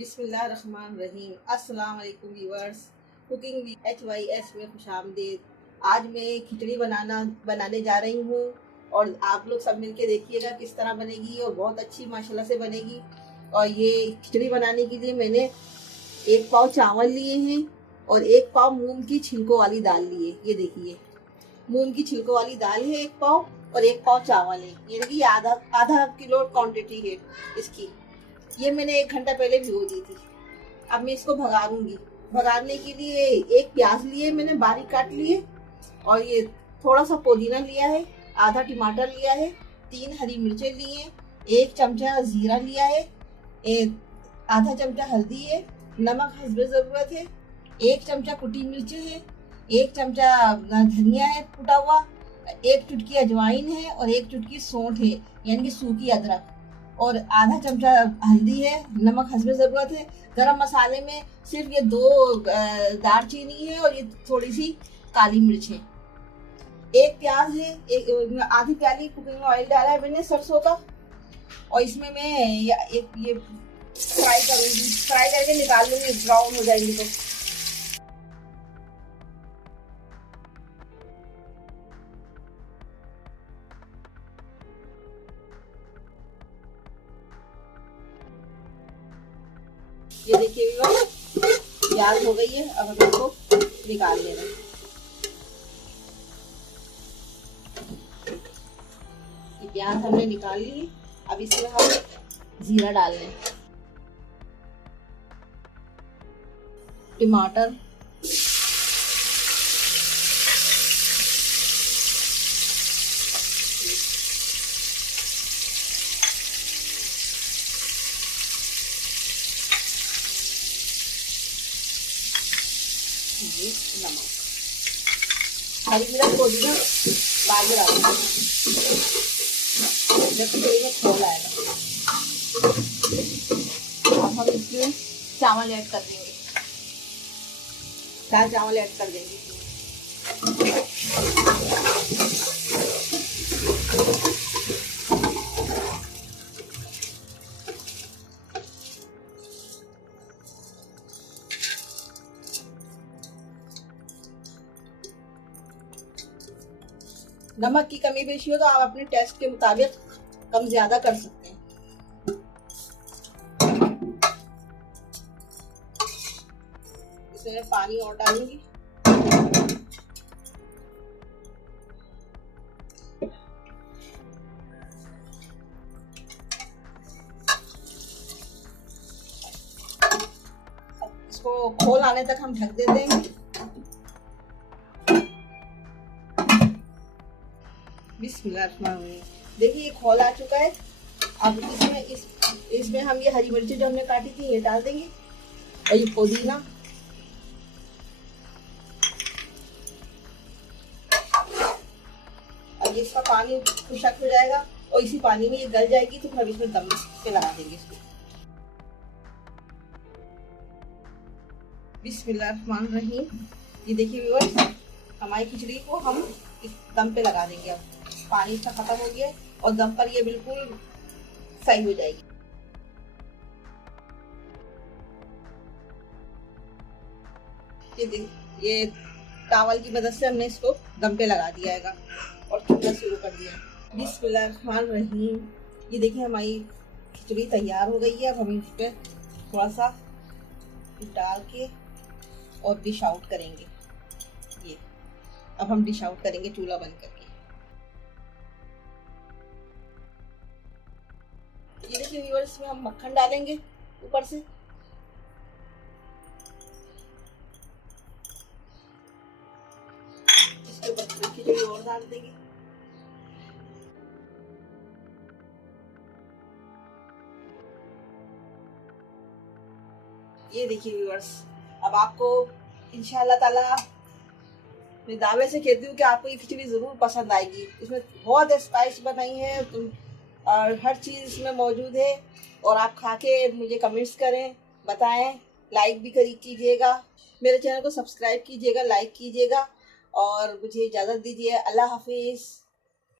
बिस्मिल्लाहिर्रहमानिर्रहीम। अस्सलाम वालेकुम व्यूअर्स। कुकिंग विद HYS में खुशामदीद। आज मैं खिचड़ी बनाने जा रही हूँ और आप लोग सब मिलके देखिएगा किस तरह बनेगी और बहुत अच्छी माशाल्लाह से बनेगी। और ये खिचड़ी बनाने के लिए मैंने 1 पाव चावल लिए हैं और 1 पाव मूंग की छिलकों वाली दाल लिए। ये देखिए, मूंग की छिलकों वाली दाल है 1 पाव और 1 पाव चावल है। ये देखिए आधा आधा किलो क्वांटिटी है इसकी। ये मैंने 1 घंटा पहले भिगो दी थी। अब मैं इसको भगाऊंगी। भगाने के लिए 1 प्याज लिए मैंने बारीक काट लिए और ये थोड़ा सा पुदीना लिया है, आधा टमाटर लिया है, 3 हरी मिर्चें ली हैं, 1 चमचा जीरा लिया है, आधा चमचा हल्दी है, नमक हस्बे ज़रूरत है, 1 चमचा कुटी मिर्चें है, 1 चमचा धनिया है कुटा हुआ, 1 चुटकी अजवाइन है और 1 चुटकी सौंठ है यानी कि सूखी अदरक, और आधा चमचा हल्दी है, नमक हस्बे ज़रूरत है। गरम मसाले में सिर्फ ये 2 दालचीनी है और ये थोड़ी सी काली मिर्च है। 1 प्याज है, आधी प्याली कुकिंग ऑयल डाला है मैंने सरसों का, और इसमें मैं ये फ्राई करूँगी। फ्राई करके निकाल लूँगी, ब्राउन हो जाएंगी तो। ये देखिए प्याज हो गई है, अब हम इसको निकाल लेना। ये प्याज हमने निकाल ली। अब इसमें हम जीरा डाल लें, टमाटर, नमक, हरी मिर्च, पुदीना बाद में डालना जब खिचड़ी में खोल आएगा। अब हम इसमें चावल ऐड कर देंगे, 4 चावल ऐड कर देंगे। नमक की कमी पेशी हो तो आप अपने टेस्ट के मुताबिक कम ज्यादा कर सकते हैं। इसमें पानी और डालूंगी। इसको खोल आने तक हम ढक देते हैं। बिस्मिल्लाहिर्रहमानिर्रहीम। देखिए ये खोल आ चुका है। अब इसमें हम ये हरी मिर्ची जो हमने काटी थी ये डाल देंगे और ये पुदीना, अब ये इसका पानी खुशक हो जाएगा और इसी पानी में ये गल जाएगी तो हम इसमें दम पे लगा देंगे इसको। बिस्मिल्लाहिर्रहमानिर्रहीम। ये देखिए व्यूअर्स, हमारी खिचड़ी को हम इस दम पे लगा देंगे। अब पानी इसका खत्म हो गया और दम पर ये बिल्कुल सही हो जाएगी। ये टावल की मदद से हमने इसको दम पे लगा दिया है और चूल्हा शुरू कर दिया। बिस्मिल्लाहिर्रहमानिर्रहीम। ये देखिए हमारी खिचड़ी तैयार हो गई है। अब हम इस पर थोड़ा सा डाल के और डिश आउट करेंगे। ये अब हम डिश आउट करेंगे चूल्हा बंद करके। ये देखिए व्यूअर्स, इसमें हम मक्खन डालेंगे ऊपर से। इसके ऊपर खिचड़ी और डाल देंगे। ये देखिए व्यूअर्स, अब आपको इंशाअल्लाह ताला मैं दावे से कहती हूँ कि आपको ये खिचड़ी ज़रूर पसंद आएगी। इसमें बहुत स्पाइस बनाई है और हर चीज़ इसमें मौजूद है। और आप खा के मुझे कमेंट्स करें, बताएं, लाइक भी कीजिएगा, मेरे चैनल को सब्सक्राइब कीजिएगा, लाइक कीजिएगा और मुझे इजाज़त दीजिए। अल्लाह हाफिज़।